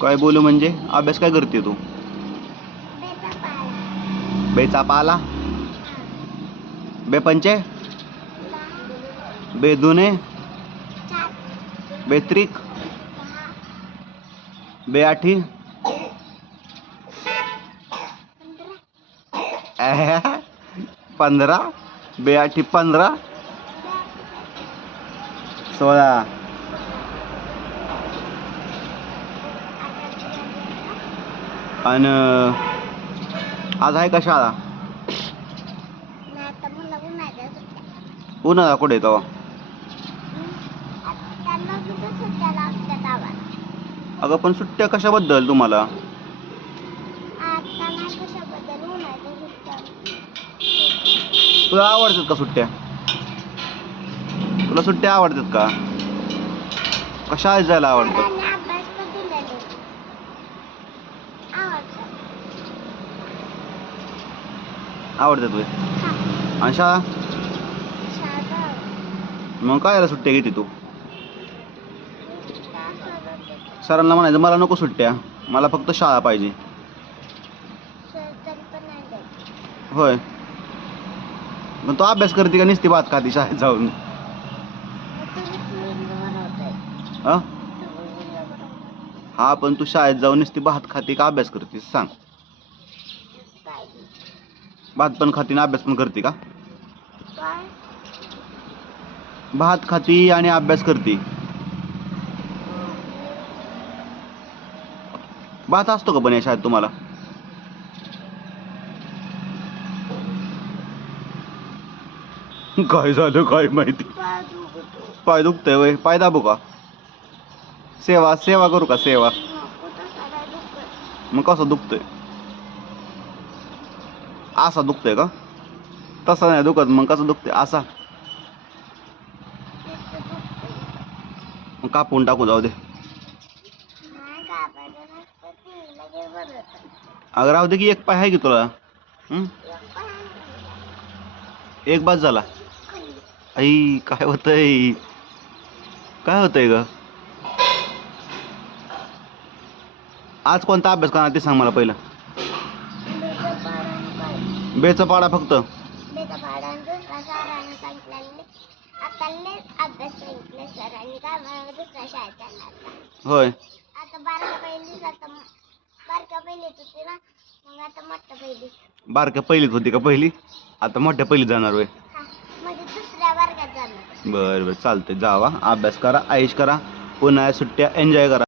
काय बोलू म्हणजे अभ्यास काय करते तू? बेचा पाला, बेपंचे, बेदुने, बेत्रिक, बेआठी, 15, बेआठी 15, 16. आणि आज आहे का शाळा? उन्हाळा कुठे येतो? अगं पण सुट्ट्या कशाबद्दल तुम्हाला? तुला आवडतात का सुट्ट्या? तुला सुट्ट्या आवडतात का? कशा जायला आवडतात? आवडतात तुझे. आणि शाळा? मग काय सुट्ट्या घेते तू? सरांना म्हणायचं मला नको सुट्ट्या, मला फक्त शाळा पाहिजे. होय. मग तो अभ्यास करते का नुसती भात खाती शाळेत जाऊन? हा पण तू शाळेत जाऊन नुसती भात खाती का अभ्यास करतीस सांग? भात पण खाती ना अभ्यास पण करते का? भात खाती आणि अभ्यास करते. भात असतो का पण या शाळेत तुम्हाला? काय झालं काय माहिती? पाय दुखतंय वय? पाय दाबू का? सेवा सेवा करू का सेवा? मग कसं दुखतंय? असा दुखतंय का? तसा नाही दुखत, मग कसं दुखतंय? असा? मग कापून टाकू, जाऊ दे. अगं राहू दे की, एक पाय आहे की तुला. एक बाज झाला. आई काय होतंय? काय होतंय ग? आज कोणता अभ्यास करणार ते सांग मला पहिलं. बेचा पाडा फक्त? होय. बारक्या पहिलीत होती का पहिली? आता मोठ्या पहिलीत जाणार होय? बरं बरं चालतंय, जावा अभ्यास करा, ऐश करा, उन्हाळ्यात सुट्ट्या एन्जॉय करा.